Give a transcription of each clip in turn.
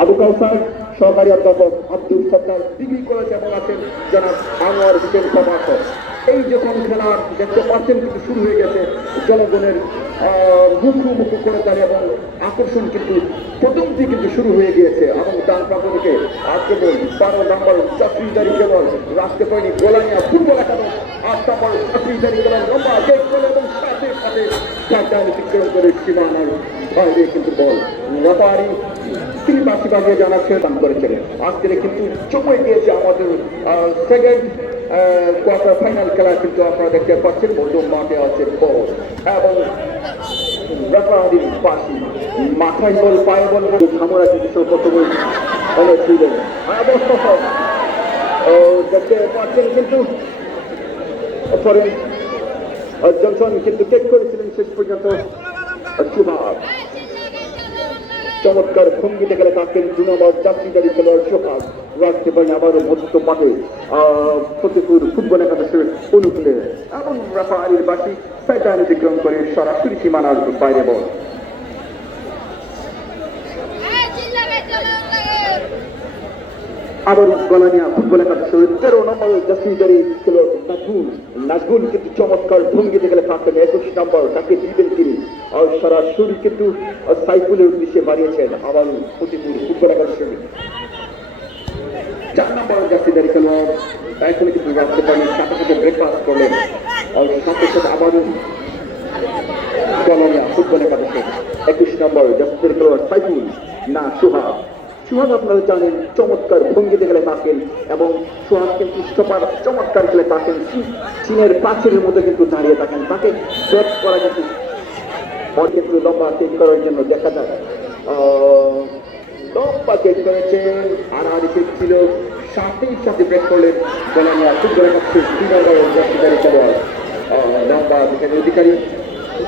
আবু কাউসার, সহকারী অধ্যাপক আব্দুল সত্তার, ডিগ্রি কলেজ এবং আছেন জনাব আনোয়ার হোসেন প্রভাকর। এই যখন খেলা দেখতে পাচ্ছেন কিন্তু শুরু হয়ে গেছে জনগণের মুখোমুখি করে দাঁড়িয়ে এবং আকর্ষণ কিন্তু প্রথমটি কিন্তু শুরু হয়ে গিয়েছে এবং ডান প্রান্ত থেকে আজকে 12 নম্বর চাকরিদারি কেবল রাষ্ট্র পায়নি গোলানিয়া ফুটবল একাদশ 8 নম্বর চাকরিদারি কেবল লম্বা গেট বল এবং সাথে সাথে চারটায় অতিক্রম করে সীমানার বাইরে কিন্তু বল রাতারি তিনি বাসিবাজিয়ে জানাচ্ছেন দান করেছেন। আজকে কিন্তু সময় দিয়েছে আমাদের সেকেন্ড কোয়ার্টার ফাইনাল খেলা কিন্তু আপনারা দেখতে পাচ্ছেন মধ্যম মাঠে আছে বল এবং রেফারির পাশে মাথায় বল পায়ে বল ঝামেলা কিন্তু প্রথমে ছিলেন দেখতে পাচ্ছেন কিন্তু জনসন কিন্তু টেক করেছিলেন শেষ পর্যন্ত সুভাষ চমৎকার ভঙ্গিতে গেলে থাকেন 2 নম্বর চাকরিদারি খেলোয়াড় সোহাগ রাখতে পারেন আবারও মধ্য মাঠে ফতেপুর ফুটবল একাদশের অনুকূলে এবং রেফারির বাকি প্যাটার্ন অতিক্রম করে সরাসরি সীমানার বাইরে বল। আবার গলানিয়া ফুটবল একাদশের 13 নম্বর জাসিদারি খেলোয়াড় নাজবুল কিন্তু চমৎকার ভঙ্গিতে গেলে থাকতেন 21 নম্বর তাকে দিবেন তিনি আর সরাসরি কিন্তু সাইফুলের উদ্দেশ্যে বাড়িয়েছেন আবার ফতেপুর ফুটবল একাদশের 4 নম্বর জাসিদারি খেলোয়াড় এখন কিন্তু রাখতে পারেন সাথে সাথে ব্রেকফাস্ট করলেন আর সাথে সাথে আবারও গলানিয়া ফুটবল একাদশের 21 নম্বর জাসিদারি খেলোয়াড় সাইফুল না সোহাগ আপনারা জানেন চমৎকার ভঙ্গিতে গেলে থাকেন এবং সোহাগ কিন্তু স্টপার চমৎকার খেলে থাকেন চীনের প্রাচীরের মধ্যে কিন্তু দাঁড়িয়ে থাকেন তাকে ব্যাট করা কিন্তু লম্বা চেক করার জন্য দেখা যায় লম্বা চেক করেছেন আর ছিল সাথে ব্রেক করলেন গলানিয়া ফুটবল একাদশের 3 নম্বর জাসিদারি খেলোয়াড় লম্বা অধিকারী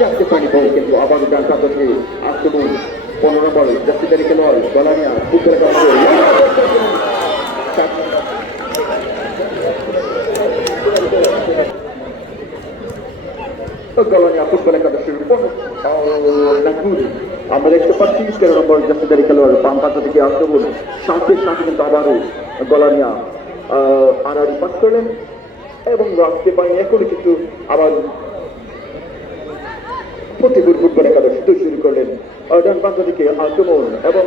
রাখতে পারেনি বল কিন্তু আবার ডান প্রান্ত থেকে আক্রমণ 15 নম্বর জাসিদারি খেলোয়াড় গলানিয়া ফুটবল একাদশের গলানিয়া ফুটবল একাদশের নাকুল আমরা দেখতে পাচ্ছি 13 নম্বর জাসিদারি খেলোয়াড় বাম প্রান্ত থেকে আক্রমণ সাথে সাথে কিন্তু আবারও গলানিয়া আড়াআড়ি পাস করলেন এবং রাখতে পারেন এখনই কিন্তু আবার ফতেপুর ফুটবল একাদশ শুরু করলেন ডান প্রান্ত থেকে আক্রমণ এবং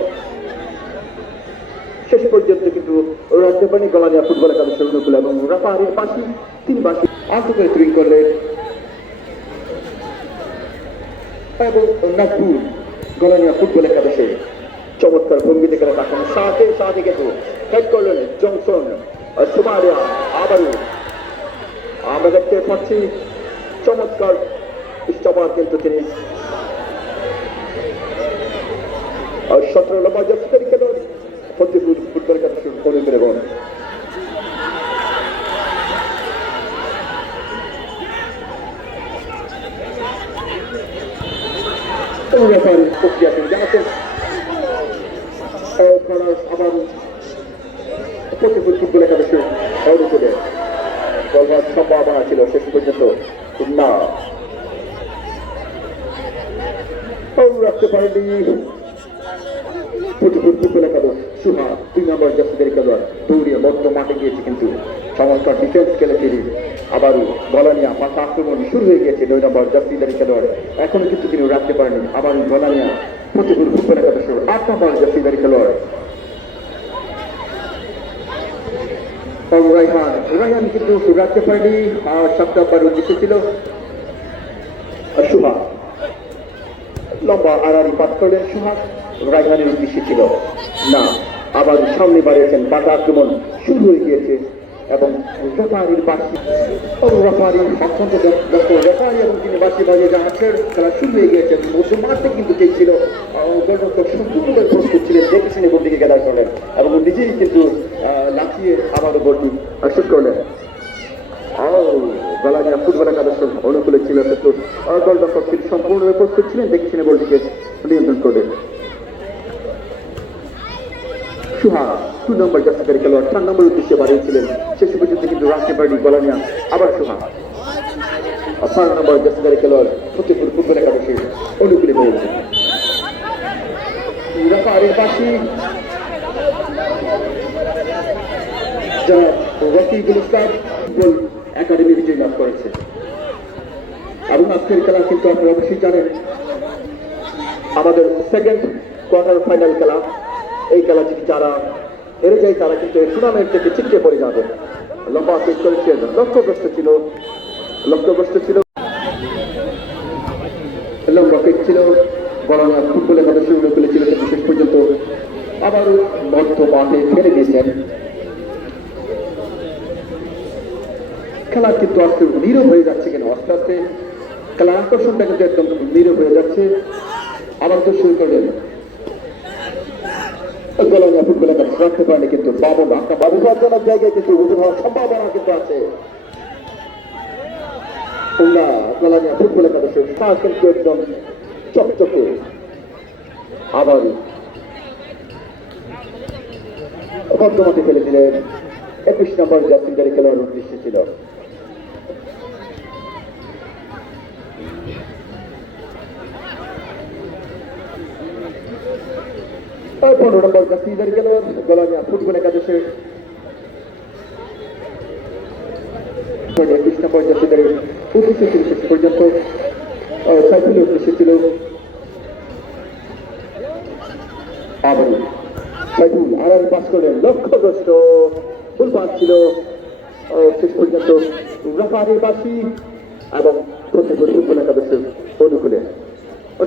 শেষ পর্যন্ত কিন্তু রাখতে পারেন গলানিয়া ফুটবল একাদশের অনুকূল এবং রেফারির পাশে 3 বাসি আন্তর্জাতিক থ্রোইং করলেন এবং নাগপুর গলানিয়া ফুটবল একাদশে চমৎকার ভঙ্গিতে গেলে তখন সাথে কিন্তু হেড করলেন জনসন সোমালিয়া আবারও আমরা দেখতে পাচ্ছি চমৎকার স্টপার কিন্তু তিনি 17 নম্বর জাসিদারি খেলোয়াড় ফতেপুর ফুটবল একাদশের অনুকূলে বল রেফারির প্রক্রিয়া তিনি জানাচ্ছেন আবার ফতেপুর ফুটবল একাদশের অনুকূলে বলবার সম্ভাবনা ছিল শেষ পর্যন্ত না রাখতে পারেনি ফতেপুর ফুটবল একাদশ সুহা 3 নম্বর জাসিদারি খেলোয়াড় দৌড়িয়ে মধ্য মাঠে গিয়েছে কিন্তু চমৎকার ডিফেন্স খেলে তিনি আবারও গলানিয়া পাশা আক্রমণ শুরু হয়ে গিয়েছে 9 নম্বর জাসিদারি খেলোয়াড় এখনো কিন্তু তিনি রাখতে পারেনি আবারও গলানিয়া ফতেপুর ফুটবল একাদশের 8 নম্বর জাসিদারি খেলোয়াড় রায়হান কিন্তু রাখতে পারেনি 7 নম্বর উদ্দেশ্য ছিল সুহা লম্বা আড়াআড়ি পাস করলেন সোহাগ রায়হানের উদ্দেশ্য ছিল না আবার সামনে বাড়িয়েছেন পাতা আক্রমণ শুরু হয়ে গিয়েছে এবং রেফারির বাসি রেফারি অত্যন্ত রেফারি এবং তিনি বাসি বাজিয়ে জানাচ্ছেন খেলা শুরু হয়ে গিয়েছে মধ্য মাঠে কিন্তু কে ছিল গোলরক্ষক সম্পূর্ণভাবে প্রস্তুত ছিলেন দেখেছেন গোল দিকে গেদার করলেন এবং নিজেই কিন্তু লাফিয়ে আবারও গোলটি শুট করলেন গলানিয়া ফুটবল একাদশের অনুকূলে ছিল কিন্তু গোলরক্ষক তিনি সম্পূর্ণভাবে প্রস্তুত ছিলেন দেখেছেন গোলটিকে নিয়ন্ত্রণ করলেন সুহা 2 নম্বর জাসিদারি খেলোয়াড় 4 নম্বর উদ্দেশ্যে বাড়িয়েছিলেন শেষ পর্যন্ত কিন্তু রাখতে পারেনি গলানিয়া আবার সুহা 4 নম্বর জাসিদারি খেলোয়াড় ফতেপুর ফুটবল একাদশের অনুকূলে পেয়েছেন রেফারির পাশে যারা রকিবুল ইসলাম ফুটবল একাডেমি বিজয় লাভ করেছে। এবং আজকের খেলা কিন্তু আপনারা অবশ্যই জানেন আমাদের সেকেন্ড কোয়ার্টার ফাইনাল খেলা। এই খেলা যারা হেরে যায় তারা কিন্তু এই টুর্নামেন্ট থেকে ছিটকে পড়ে যাবে। লম্বা চেক করেছে, লক্ষ্যগ্রস্ত ছিল লম্বা পেক ছিল, বলানা ফুটবলের কথা শুরু করেছিল কিন্তু শেষ পর্যন্ত আবারও বদ্ধ মাঠে ফেলে দিয়েছেন। খেলা কিন্তু আস্তে নীরব হয়ে যাচ্ছে কেন, আস্তে আস্তে খেলার আকর্ষণটা কিন্তু একদম নীরব হয়ে যাচ্ছে। আবার তো শুরু করলেন গোলামিয়া ফুটবল একাডেমি রাখতে পারেনি, কিন্তু বাবুজনক জায়গায় কিন্তু উঠে হওয়ার সম্ভাবনা কিন্তু আছে। গোলামিয়া ফুটবল একাডেমি কিন্তু একদম চকচকে। আবার বর্তমানে ফেলে দিলেন 21 নম্বর জাতীয় খেলোয়াড় উদ্দেশ্য ছিল। আর 15 নম্বর জাতীয় খেলোয়াড় গোলামিয়া ফুটবল একাদশের 21 নম্বর জাতীয় উদ্দেশ্য ছিল শেষ পর্যন্ত সাইফুলের উদ্দেশ্য ছিল। আবার সাইফুল আর পাস করলেন, লক্ষ্যগ্রস্ত, ফুল পাস ছিল শেষ পর্যন্ত রাফারের বাসি এবং প্রত্যেকের ফুটবল একাদশের অনুকূলে।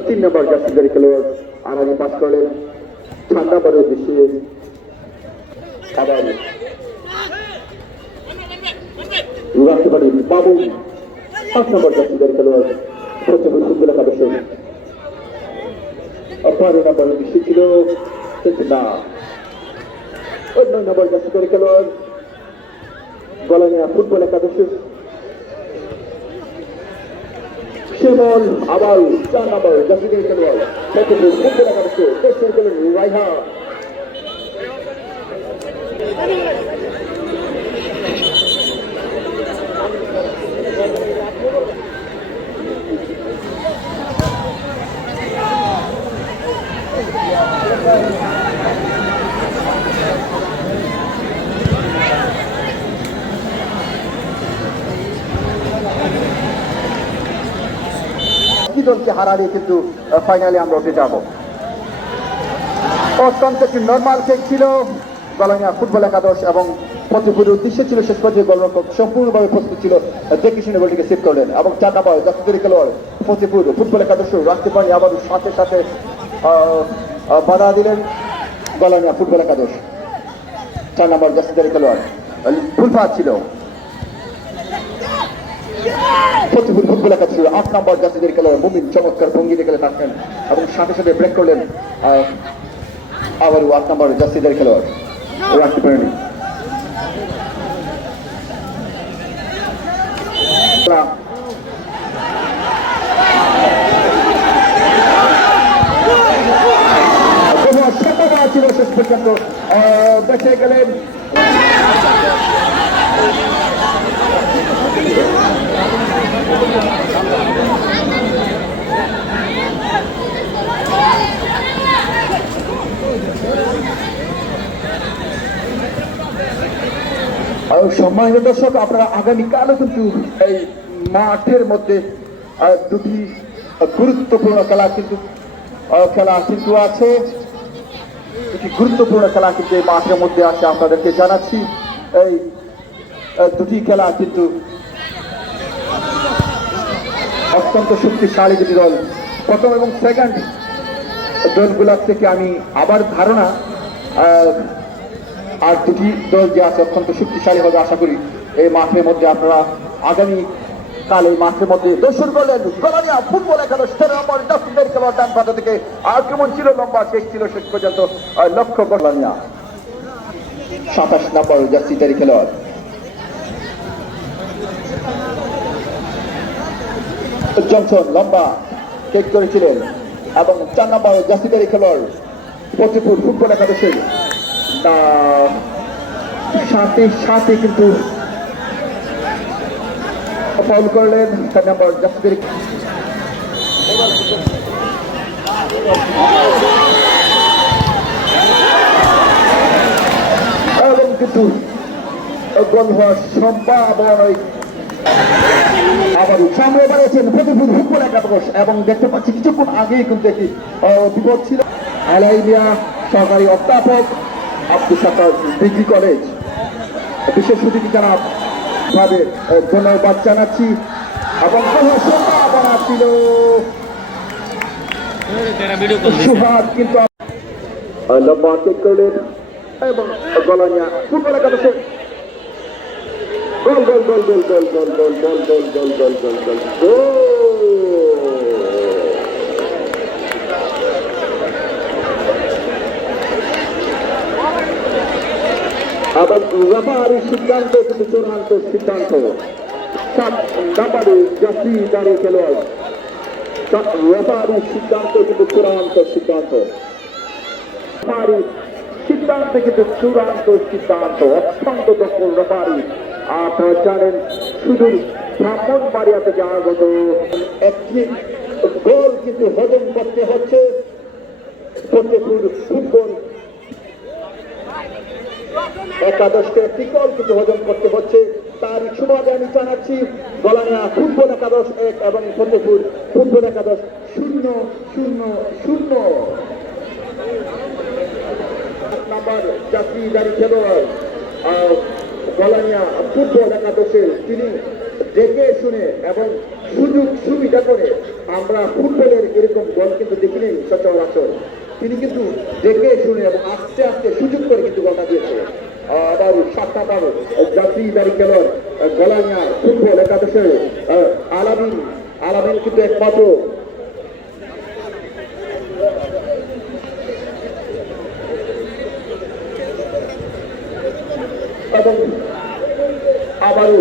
3 নম্বর জাতীয় খেলোয়াড় আরানি পাস করলেন ঠান্ডা পরের উদ্দেশ্যে। আবার রাখতে পারেন বাবু 5 নম্বর জাতীয় খেলোয়াড় প্রত্যেকের ফুটবল একাদশের 12 নম্বর উদ্দেশ্য ছিল কিন্তু না। 9 নম্বর জাতীয় খেলোয়াড় গোলামিয়া ফুটবল একাদশের সেবল। আবার 4 নম্বর জাতীয় খেলোয়াড় ফুটবল একাদশের দেশের খেলেন রাইহা। দলকে হারালে কিন্তু ফাইনালে আমরা উঠে যাব। অত্যন্ত একটি নর্মাল খেক ছিল গোলামিয়া ফুটবল একাদশ এবং ফতেপুরের উদ্দেশ্য ছিল শেষ পর্যায়ে গোলরক্ষক সম্পূর্ণভাবে প্রস্তুত ছিল, দেখে শুনে বলটিকে সেভ করলেন। এবং 4 নম্বর জাতীয় খেলোয়াড় ফতেপুর ফুটবল একাদশ রাখতে পারেনি, আবার সাথে সাথে বাধা দিলেন গোলামিয়া ফুটবল একাদশ। 4 নম্বর জাতীয় খেলোয়াড় ফুল পাস ছিল ফতেপুর ফুটবল একাদশ। 8 নম্বর জাতীয় খেলোয়াড় মুমিন চমৎকার ভঙ্গিতে খেলে থাকলেন এবং সাথে সাথে ব্রেক করলেন। আবার 8 নম্বর জাতীয় খেলোয়াড় রাখতে পারেনি। সম্ভাবনা ছিল শেষ পর্যন্ত বেঁচে গেলেন। সম্মানিত দর্শক, আপনারা আগামীকালও কিন্তু এই মাঠের মধ্যে দুটি গুরুত্বপূর্ণ খেলা কিন্তু আছে। দুটি গুরুত্বপূর্ণ খেলা কিন্তু এই মাঠের মধ্যে আছে, আপনাদেরকে জানাচ্ছি। এই দুটি খেলা কিন্তু অত্যন্ত শক্তিশালী দুটি দল। প্রথম এবং সেকেন্ড দলগুলোর থেকে আমি আবার ধারণা আর দুটি দল যে আছে অত্যন্ত শক্তিশালী হবে আশা করি। এই মাঠের মধ্যে আপনারা আগামী কাল এই মাঠের মধ্যে দর্শন করলেন গোলামিয়া ফুটবল একাদশ। 13 নম্বর জাতীয় খেলোয়াড় ডান পাতা থেকে আক্রমণ ছিল, লম্বা চেক ছিল শেষ পর্যন্ত লক্ষ্য গোলামিয়া। 27 নম্বর জাতীয় খেলোয়াড় জনসন লম্বা চেক করেছিলেন এবং 4 নম্বর জাতীয় খেলোয়াড় ফতেপুর ফুটবল একাদশের সাথে সাথে কিন্তু ফাউল করলেন 4 নম্বর জাতীয় এবং কিন্তু গোল হওয়ার সম্ভাবনা আবার সামনে বাড়িয়েছেন প্রতিপুর ফুটবল একাদশ এবং দেখতে পাচ্ছি কিছুক্ষণ আগেই কিন্তু একটি বিপদ ছিল। আলাইমিয়া সরকারি অধ্যাপক আব্দুল সাত্তার ডিগ্রি কলেজ বিশেষ অতিথি জানাব ভাবে ধন্যবাদ জানাচ্ছি এবং সম্ভাবনা ছিল সুহাদ কিন্তু লম্বা করলেন এবং গলানিয়া ফুটবল একাদশের গোল গোল গোল গোল গোল গোল গোল গোল গোল গোল গোল গোল গোল আবার রেফারির সিদ্ধান্ত কিন্তু চূড়ান্ত সিদ্ধান্ত 7 নম্বরে জাফরি দাঁড়িয়ে খেলোয়াড় রেফারির সিদ্ধান্ত কিন্তু চূড়ান্ত সিদ্ধান্ত সিদ্ধান্ত কিন্তু চূড়ান্ত সিদ্ধান্ত অত্যন্ত দক্ষ রেফারি। আপনারা জানেন সুদূর ব্রাহ্মণবাড়িয়া থেকে আগত একটি গোল কিন্তু হজম করতে হচ্ছে ফতেপুর ফুটবল একাদশকে একটি গোল কিন্তু হজম করতে হচ্ছে। তার সুবাদে আমি জানাচ্ছি গলানিয়া ফুটবল একাদশ 1 এবং ফতেপুর ফুটবল একাদশ 0-0-0। নাম্বার জাতীয়দারী খেলোয়াড় গলানিয়া ফুটবল একাদশে তিনি দেখে শুনে এবং সুযোগ সুবিধা করে, আমরা ফুটবলের এরকম গোল কিন্তু দেখিনি সচরাচর, তিনি কিন্তু দেখে শুনে এবং আস্তে আস্তে সুযোগ করে কিন্তু গোলটা দিয়েছে। আবার 7 নাম্বার জাতীয়দারী খেলোয়াড় গলানিয়া ফুটবল একাদশের আলামিন কিন্তু একমাত্র এবং আবারও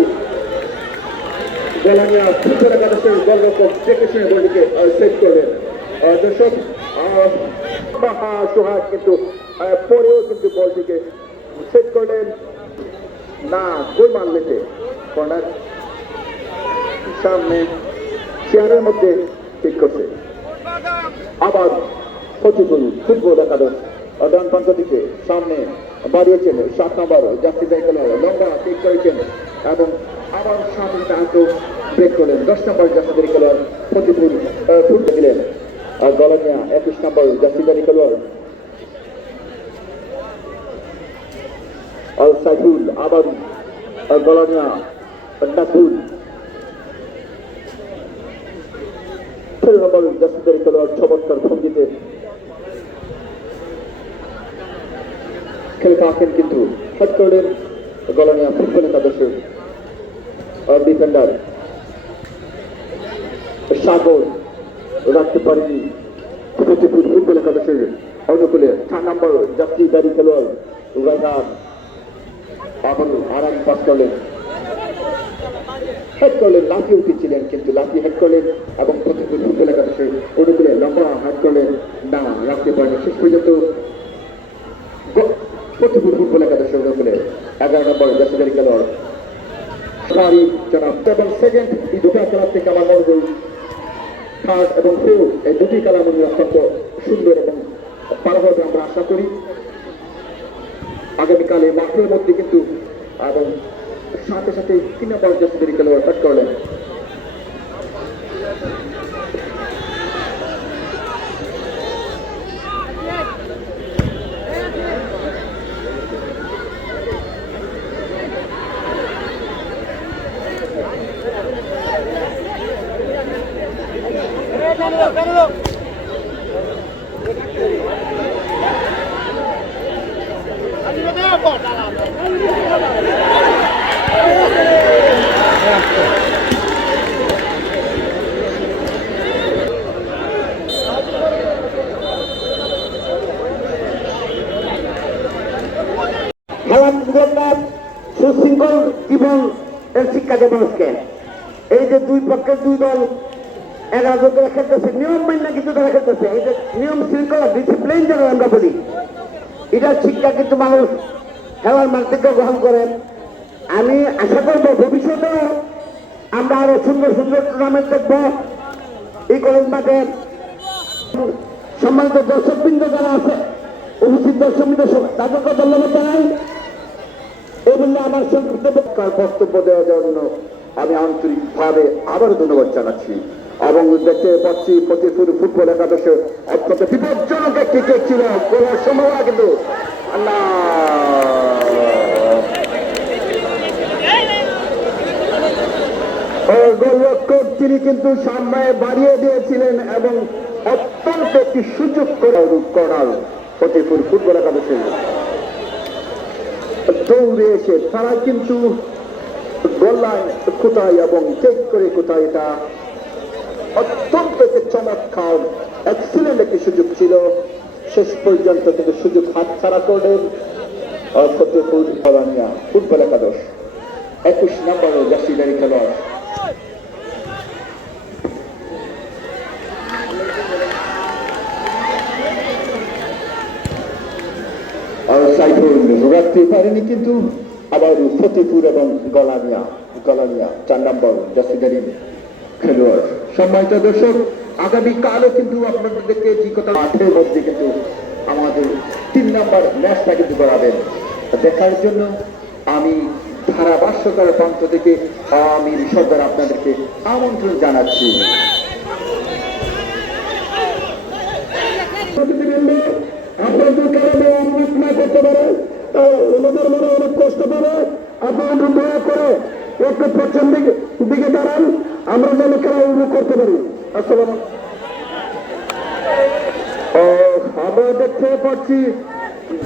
গলানিয়া ফুটবল একাদশের গোলরক্ষক দেখে শুনে বলটিকে সেট করলেন। দর্শক সোহাগ কিন্তু পরেও কিন্তু বলটিকে সেট করলেন না, গোল মারলেছে কর্নার সামনে চেয়ারের মধ্যে ঠিক করছে। আবার ফতেপুর ফুটবল একাদশ ডান প্রান্ত দিকে সামনে বাড়িয়েছেন 7 নম্বর জাতীয়দারী খেলোয়াড় লম্বা ঠিক করেছেন এবং আবার সামনে আগে ব্রেক করলেন 10 নম্বর জাতীয়দারী খেলোয়াড় ফতেপুর ফুটবল দিলেন গলানিয়া 21 নম্বর জাতীয়দারী খেলোয়াড় আল সাইফুল আবার গলানিয়া নাসুল 13 নম্বর জাতীয়দারী খেলোয়াড় চমৎকার ভঙ্গিতে খেলতে আসেন কিন্তু হট করলেন গলানিয়া ফুটবল একাদশের ডিফেন্ডার সাগর, রাখতে পারেনি ফতেপুর ফুটবল একাদশের অনুকূলে 4 নম্বর জাতীয়দারী খেলোয়াড় রায়হান আবার আরাম পাস করলেন, হেড করলেন, লাফিয়ে উঠেছিলেন কিন্তু লাফিয়ে হেড করলেন এবং ফতেপুর ফুটবল একাদশের অনুকূলে লম্বা হেড করলেন না, রাখতে পারেনি। শেষ পর্যন্ত ফতেপুর ফুটবল একাদশের অনুকূলে 11 নম্বর জাতীয়দারী খেলোয়াড় সারি জনাব এবং সেকেন্ড এই দুটা খেলা থেকে আমার মনে হয় থার্ড এবং ফোর্থ এই দুটি খেলা মনে অত্যন্ত সুন্দর এবং পারা হবে আমরা আশা করি। আগামীকালে মাঠের মধ্যে কিন্তু এবং সাথে সাথে 3 নম্বর জাতীয়দারী খেলোয়াড় কাট করলেন। সুশৃঙ্খল জীবন এর শিক্ষা দেয় মানুষকে। এই যে দুই পক্ষের দুই দল 11 জন করে খেলতেছে, নিয়ম মান্য কিন্তু তারা খেলতেছে, এই যে নিয়ম শৃঙ্খলা ডিসিপ্লিন যেন আমরা বলি, এটার শিক্ষা কিন্তু মানুষ খেলার মাঠ থেকে গ্রহণ করেন। আমি আশা করব ভবিষ্যতেও আমরা আরো সুন্দর সুন্দর টুর্নামেন্ট দেখবো এই কলেজ মাঠে। সম্মানিত দর্শকবৃন্দ যারা আছে, উপস্থিত দর্শকবৃন্দ তাদেরকে ধন্যবাদ জানাই। এই বললে আমার সংক্ষিপ্ত বক্তব্য দেওয়ার জন্য আমি আন্তরিকভাবে আবারও ধন্যবাদ জানাচ্ছি। এবং দেখতে পাচ্ছি ফতেপুর ফুটবল একাদশে অত্যন্ত বিপজ্জনক একটি কেক ছিল, গোলের সম্ভাবনা কিন্তু না। গোলরক্ষক তিনি কিন্তু সামনে বাড়িয়ে দিয়েছিলেন এবং অত্যন্ত একটি সুযোগ করার ফতেপুর ফুটবল একাদশে দৌড়ে এসে তারা কিন্তু গোল্লায় কোথায় এবং চেক করে কোথায়, এটা অত্যন্ত একটি চমৎকার এক্সিলেন্ট একটি সুযোগ ছিল। শেষ পর্যন্ত কিন্তু সুযোগ হাতছাড়া করলেন ফতেপুর কলানিয়া ফুটবল একাদশ 21 নম্বরের জার্সিধারী খেলোয়াড়। রাখতে পারেনি কিন্তু আবার ফতেপুর এবং গলানিয়া 4 নম্বর জার্সিধারী খেলোয়াড়। সম্মানিত দর্শক, আগামীকালও কিন্তু আপনাদেরকে যে কথা মাঠের মধ্যে কিন্তু আমাদের 3 নম্বর ম্যাচটা কিন্তু করাবেন। দেখার জন্য আমি ধারাভাষ্যকার প্রান্ত থেকে আমি সর্দার আপনাদেরকে আমন্ত্রণ জানাচ্ছি। আপনাদের কারণে অনুরোধ না করতে পারে, ওনাদের মনে অনেক কষ্ট পাবে, আপনারা দয়া করে একটু পশ্চিম দিকে দাঁড়ান, আমরা যেন খেলা উপভোগ করতে পারি। আসসালাম। আমরা দেখতে পাচ্ছি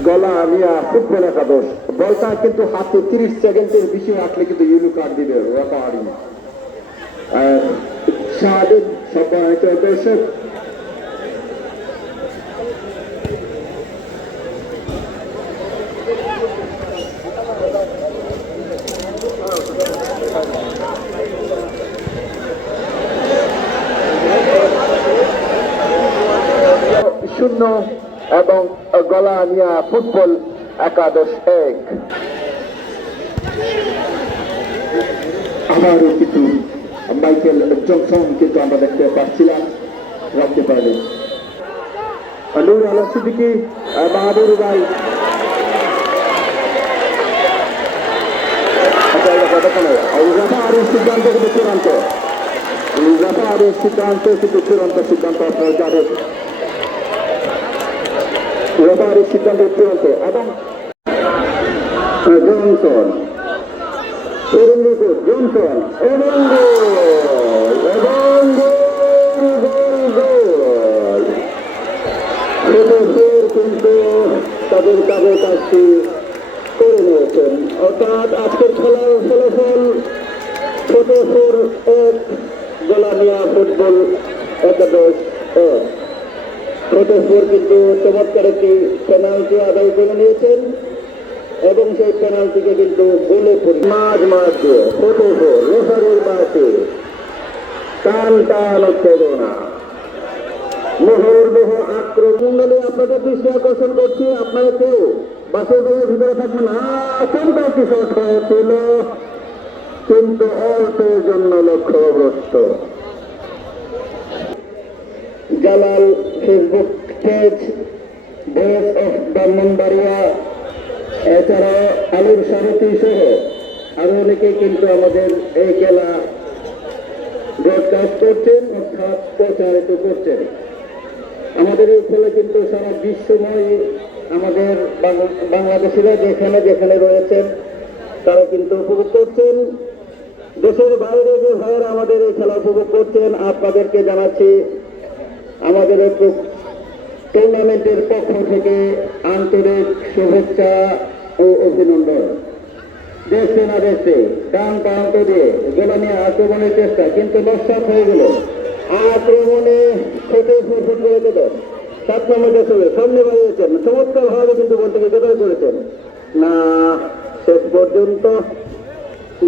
গলানিয়া ফুটবল একাদশ বলটা কিন্তু হাতে 30 সেকেন্ডের বেশি রাখলে কিন্তু ইয়েলো কার্ড দিবে রেফারি। সম্মানিত দর্শক, শূন্য এবং গলানিয়া ফুটবল একাদশ 1। আবারও কিন্তু মাইকেল জনসন কিন্তু আমরা দেখতে পাচ্ছিলাম, রাখতে পারলেন নূর আলম সিদ্দিকী, বাহাদুর ভাই সিদ্ধান্ত কিন্তু চূড়ান্ত, সিদ্ধান্ত কিন্তু চূড়ান্ত সিদ্ধান্ত আপনারা জানেন। রেফারির সিদ্ধান্ত চূড়ান্ত এবং জনসন জনসন এবং কিন্তু তাদের কাজের কাজটি করে নিয়েছেন। অর্থাৎ আজকের খেলার ফলাফল ফতেপুর 1, গলানিয়া ফুটবল একাদশ 1। ফতেপুর কিন্তু চমৎকার একটি পেনাল্টি আদায় করে নিয়েছেন এবং সেই পেনাল্টিকে কিন্তু গোলে মাঝ দিয়ে ফতেপুর রেফারির বাসে টান উত্তেজনা মুহুর্মুহ আক্রমণে আপনাদের দৃষ্টি আকর্ষণ করছি। আপনারা কেউ বাসের ভিতরে থাকবেন না। অত্যন্ত কিছু হয়েছিল কিন্তু অল্পের জন্য লক্ষ্যগ্রস্ত। Jalal Facebook page voice of Brahmanbaria, এছাড়া আলুর সারথী সহ আরো অনেকে কিন্তু আমাদের এই খেলা ব্রডকাস্ট করছেন, অর্থাৎ প্রচারিত করছেন। আমাদের এই খেলা কিন্তু সারা বিশ্বময় আমাদের বাংলাদেশিরা যেখানে যেখানে রয়েছেন তারা কিন্তু উপভোগ করছেন। দেশের বাইরে যে ভাইয়েরা আমাদের এই খেলা উপভোগ করছেন, আপনাদেরকে জানাচ্ছি আমাদের একটু টুর্নামেন্টের পক্ষ থেকে আন্তরিক শুভেচ্ছা ও অভিনন্দন। দেশে না দেশে ডান প্রান্ত দিয়ে গোলানিয়া আক্রমণের চেষ্টা কিন্তু নস্বাত হয়ে গেল। আক্রমণে ফতেপুর ফুটবল একাদশ 7 নম্বর দেশে সামনে বাড়িয়েছেন, চমৎকার ভাবে কিন্তু বলটাকে জোগাড় করেছেন না। শেষ পর্যন্ত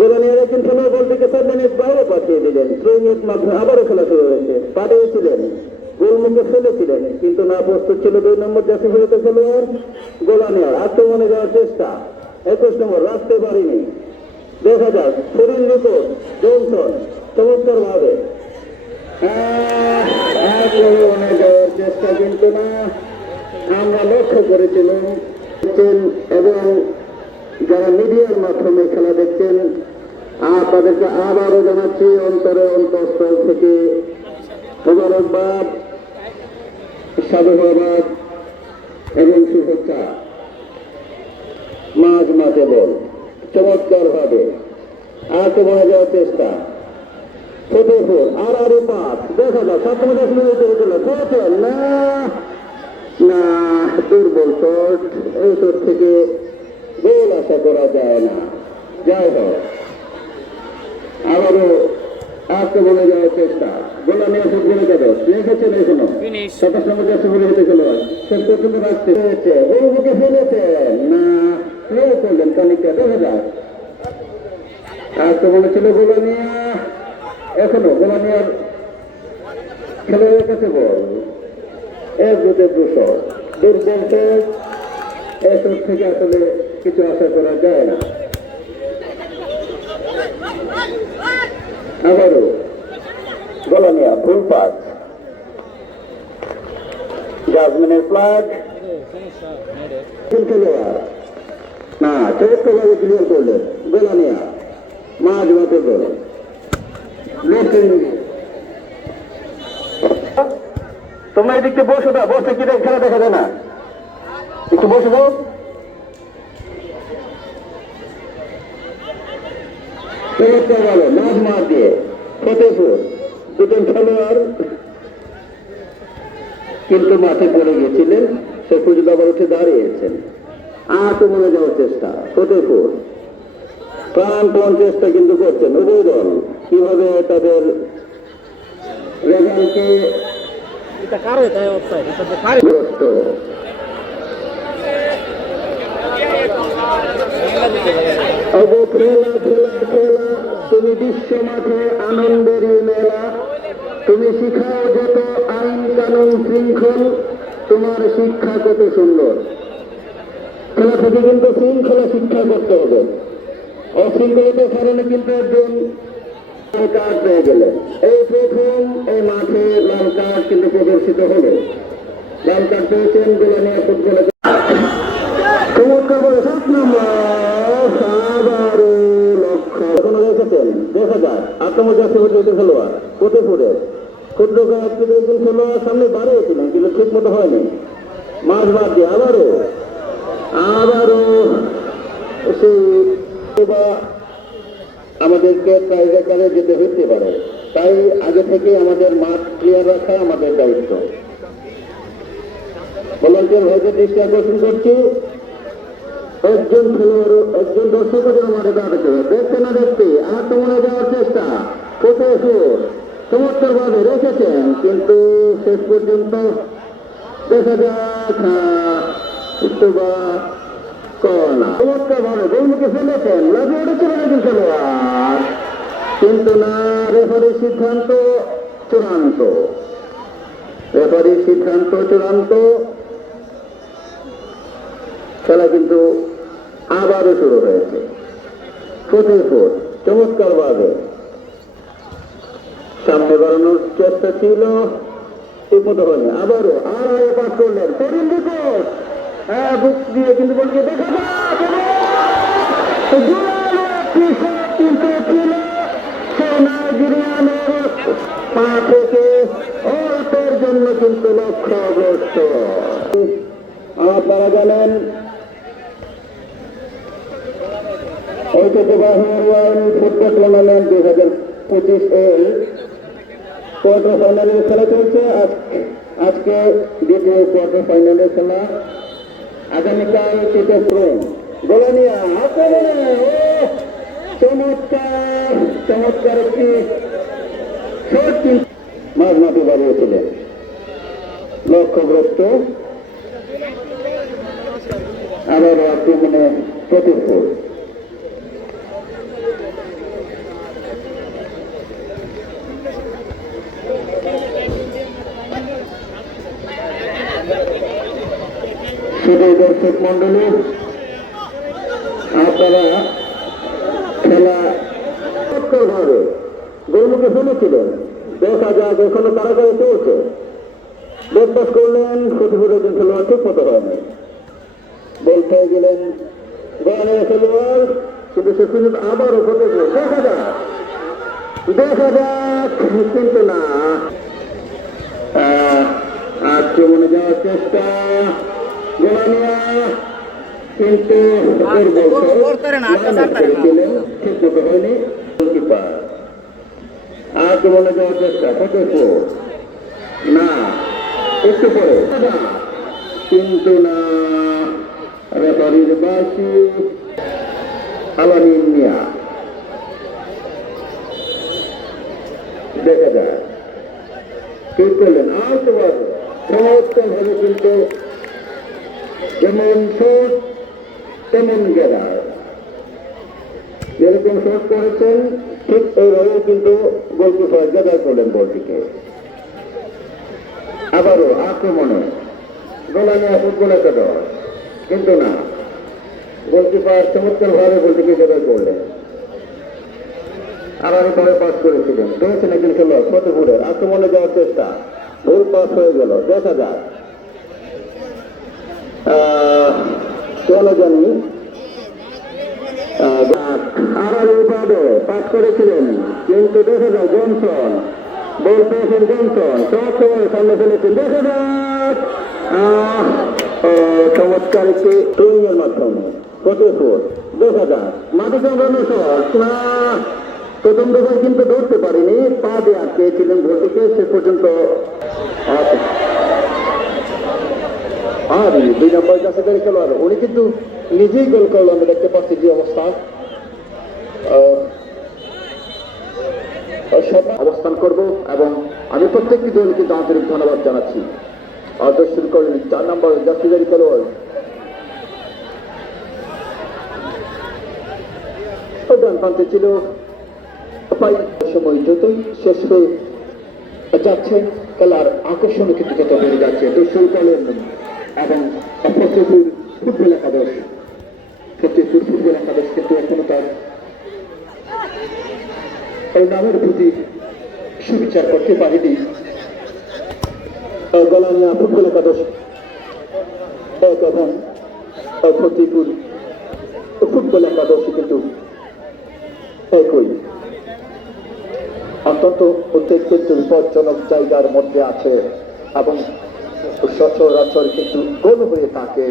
গোলানিয়ার একজন খেলোয়াড় বলটিকে 7 মিনিট বাইরে পাঠিয়ে দিলেন। 3 মিনিট মাত্র আবারও খেলা শুরু হয়েছে, পাঠিয়েছিলেন, গোলমুখে ফেলেছিলেন কিন্তু না প্রস্তুত ছিল 2 নম্বর জার্সি পরিহিত খেলোয়াড় গোলানিয়ার। আক্রমণে যাওয়ার চেষ্টা 21 নম্বর রাখতে পারেনি। দেখা যাক শরীর রিপোর্ট জনসন চমৎকার ভাবে আক্রমণে যাওয়ার চেষ্টা কিন্তু না, আমরা লক্ষ্য করেছিলাম এবং যারা মিডিয়ার মাধ্যমে খেলা দেখছেন, আপনাদেরকে আবারও জানাচ্ছি অন্তরে অন্তঃস্থল থেকে মোবারকবাদ, সাধুবাদ এবং শুভেচ্ছা। মাঝ মাঠে বল চমৎকার ভাবে আক্রমণে যাওয়ার চেষ্টা, ফতেপুর আর পাস দেখা যাক 7 মিনিট হয়েছিল, পেয়েছেন না না, দুর্বল শট। এই শট থেকে গোল আশা করা যায় না। যাই হোক, আবারও আক্রমণে যাওয়ার চেষ্টা, গোলা নিয়ে ফুটবলে যাবে রেখেছেন এখনো 27 নম্বর জার্সি পরে হেঁটে খেলোয়াড় শেষ পর্যন্ত রাখতে হয়েছে, গোলমুখে ফেলেছেন না, প্লে করলেন খানিকটা, দেখা যাক। আক্রমণে ছিল গোলা নিয়ে, এখনো গোলা নিয়ার খেলোয়াড়ের কাছে বল, এক দুটো দুশো দুর্বল শট। এসব থেকে আসলে কিছু আশা করা যায় না। আবারও গোলানিয়া ফুল পাস, জাজমিনের ফ্ল্যাগ, খেলোয়াড় না, চমৎকারভাবে ক্লিয়ার করলেন গোলানিয়া, মাঝ মাঠে গোল। তোমরা এদিকে বসো না, বসে কি খেলা দেখা যায় না, একটু বসে যাও। চমৎকার ভালো মাঝ মাঠ দিয়ে ফতেপুর দুজন খেলোয়াড় কিন্তু মাঠে পড়ে গেছিলেন, সে পর্যন্ত আবার উঠে দাঁড়িয়েছেন। আক্রমণে যাওয়ার চেষ্টা, ফতেপুর প্রাণপণ চেষ্টা কিন্তু করছেন উভয় দল, কিভাবে তাদের রেজাল্টকে খেলা খেলা খেলা, তুমি বিশ্ব মাঠে আনন্দেরই মেলা, তুমি শিখাও যত আইন কানুন শৃঙ্খল, তোমার শিক্ষা কত সুন্দর। খেলা থেকে কিন্তু শৃঙ্খলা শিক্ষা করতে হবে, অশৃঙ্খলতার কারণে কিন্তু একজন লাল কার্ড পেয়ে গেলেন। এই প্রথম এই মাঠে লাল কার্ড কিন্তু প্রদর্শিত হলো, লাল কার্ড পেয়েছেন গোলানিয়া ফুটবলে। চমৎকার বলে 7 নম্বর, আবারও লক্ষ্য এখনো রেখেছেন, দেখা যাক। আক্রমণ যাচ্ছে খেলোয়াড় ফতেপুরের ক্ষুদ্র একজন খেলোয়াড় সামনে বাড়িয়েছিলেন কিন্তু ঠিক মতো হয়নি, মাঝ বাদ দিয়ে আবারও সেই আমাদেরকে ট্রাইব্রেকারে যেতে হতে পারে, তাই আগে থেকে আমাদের মাঠ ক্লিয়ার রাখা আমাদের দায়িত্ব। ভলান্টিয়ার ভাইদের দৃষ্টি আকর্ষণ করছি, একজন খেলোয়াড় একজন দর্শকের জন্য মাঠে দাঁড়াতে হবে, দেখতে না দেখতে আক্রমণে যাওয়ার চেষ্টা, ফতেপুর চমৎকার ভাবে রেখেছেন কিন্তু শেষ পর্যন্ত দেখা যাক চমৎকার ভাবে গোলমুখে ফেলেছেন, লাগিয়ে উঠেছিলেন একজন খেলোয়াড় কিন্তু না, রেফারির সিদ্ধান্ত চূড়ান্ত, রেফারির সিদ্ধান্ত চূড়ান্ত। খেলা কিন্তু আবারও শুরু হয়েছে, ফতেপুর চমৎকার ভাবে সামনে বাড়ানোর চেষ্টা ছিল, ঠিক মতো হয়নি, আবারও আড়াই পাস করলেন তরুণ নিকট, বুক দিয়ে কিন্তু বলকে দেখা কিন্তু ছিল সে নাইজেরিয়ানের পা থেকে অল্পের জন্য কিন্তু লক্ষ্যগ্রস্ত। আপনারা জানেন ঐতিহ্যবাহী ফুটবল টুর্নামেন্ট 2025 কোয়ার্টার ফাইনালের খেলা চলছে, আজকে দ্বিতীয় কোয়ার্টার ফাইনালের খেলা, আগামীকাল চিত্রপ্রেম গোলানিয়া আক্রমণে চমৎকার চমৎকার একটি শট মাঝ মাঠে বাড়িয়েছিলেন, লক্ষ্যগ্রস্ত। আবার আক্রমণে ফতেপুর শুধু দর্শক মন্ডলী, আপনারা খেলা ভাবে গোলমুখে ফেলেছিলেন, দেখা যাক এখনো তাড়াতাড়ি চলছে, ব্রেকফাস্ট করলেন ফতেপুরের একজন খেলোয়াড় ঠিক মতো হয়নি, বল পেয়ে গেলেন গোলানের খেলোয়াড়, কিন্তু সে সুযোগ আবারও ঘটেছে। দেখা যাক কিন্তু না, আক্রমণে যাওয়ার চেষ্টা গোলানিয়া, কিন্তু ঠিক মতো হয়নি। গোলকিপার আক্রমণে যাওয়ার চেষ্টা, না একটু পরে, কিন্তু না, রেফারির বাসি আলামিন মিয়া। দেখা যায় কি করলেন আর সমর্থন হবে, কিন্তু যেমন শোট তেমন গেলার, যেরকম শোট করেছেন ঠিক এইভাবে কিন্তু গোলকিপার গেদার করলেন বলটিকে। আবারও আক্রমণে গোলানিয়া ফুটবল একাদশ, কিন্তু না, গোলকিপার চমৎকার ভাবে বলটিকে গেদার করলেন। আবার এভাবে পাস করেছিলেন, পেয়েছেন একজন খেলোয়াড় ফতেপুরের, আক্রমণে যাওয়ার চেষ্টা, ভুল পাস হয়ে গেল। দেখা যাক কেন জানি, আবার এইভাবে পাস করেছিলেন, কিন্তু দেখা যায় জনসন, বল পেয়েছেন জনসন, সব সময় সামনে ফেলেছেন। দেখা যাক চমৎকার একটি ট্রেনিং এর মাধ্যমে ফতেপুর। দেখা যাক মাঠে কামড়ানো শট না, প্রথম দফায় কিন্তু ধরতে পারেনি, পা দিয়ে আটকেছিলেন ভোটিকে, শেষ পর্যন্ত। আর 2 নম্বর জাসিদের খেলোয়াড়, উনি কিন্তু নিজেই গোল করলো, আমরা দেখতে পাচ্ছি যে অবস্থা অবস্থান করব, এবং আমি প্রত্যেকটি দল কিন্তু আন্তরিক ধন্যবাদ জানাচ্ছি। শুরু করলেন 4 নম্বর জাসিদের খেলোয়াড়, ডান প্রান্তে ছিল। সময় যতই শেষ হয়ে যাচ্ছে, খেলার আকর্ষণ কিন্তু তত বেড়ে যাচ্ছে। শুরু করলেন এবং ফতেপুর ফুটবল একাদশ, ফতেপুর ফুটবল একাদশ কিন্তু এখনো তার নামের প্রতি সুবিচার করতে পারেনি। গোলানিয়া ফুটবল একাদশ এবং ফতেপুর ফুটবল একাদশ কিন্তু একই, অত্যন্ত অত্যন্ত বিপজ্জনক জায়গার মধ্যে আছে, এবং সচরাচর কিন্তু গোল হয়ে থাকে।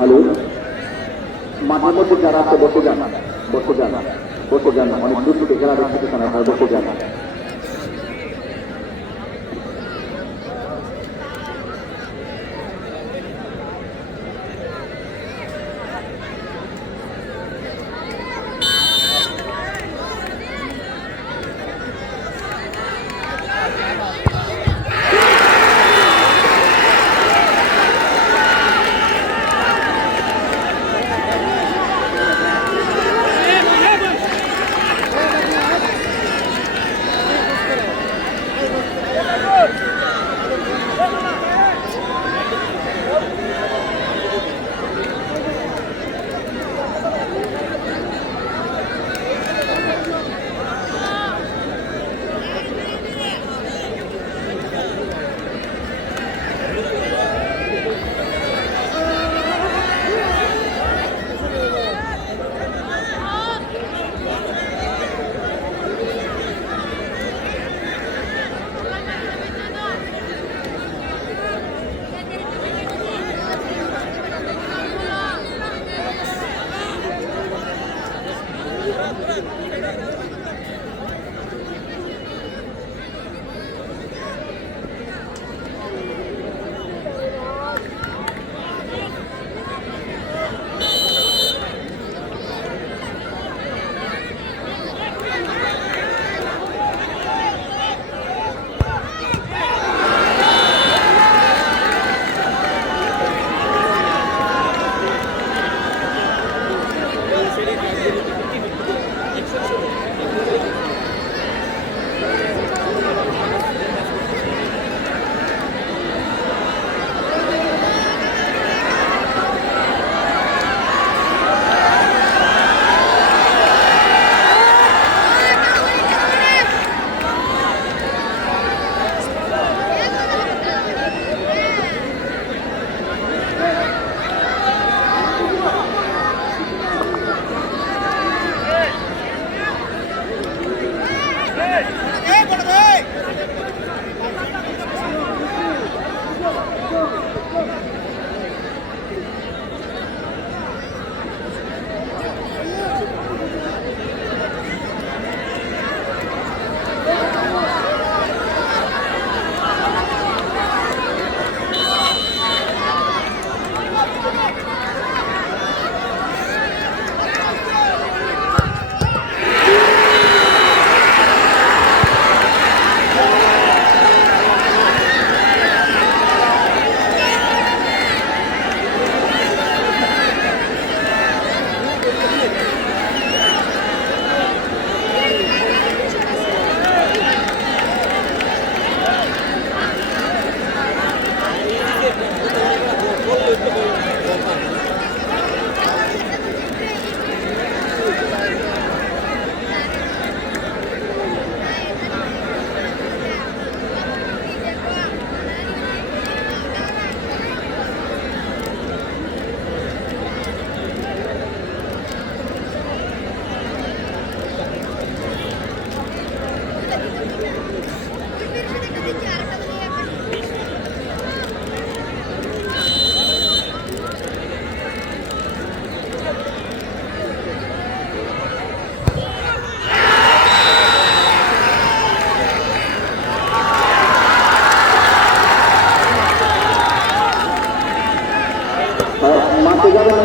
হ্যালো, মাঠের মধ্যে যারা আছে বসে যান, বসে যান, বসে যান, অনেক দূর থেকে খেলা দেখতে চান, আপনারা বসে যান।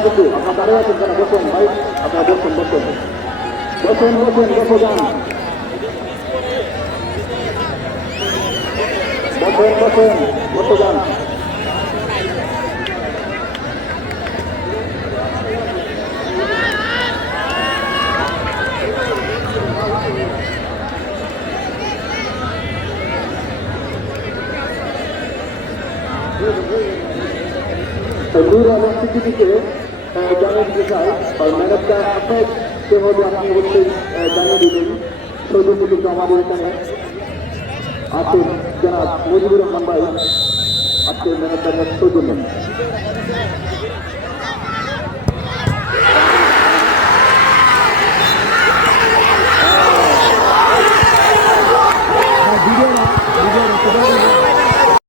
কিছু আপনার দাঁড়িয়ে আছেন কেন? বসুন ভাই, আপনারা বসুন বসুন বসুন বসুন বসে যান, বসুন বসুন বসে যান। নূর আলম সিদ্দিকীকে জানিয়ে দিতে চাই, আর ম্যানেজটা আপনার সেভাবে আপনি অবশ্যই জানিয়ে দিবেন। সৌজন্য কিন্তু আমাদের এখানে আছেন জনাব মুজিবুর রহমান ভাই, আজকে ম্যানেজারের সৌজন্য।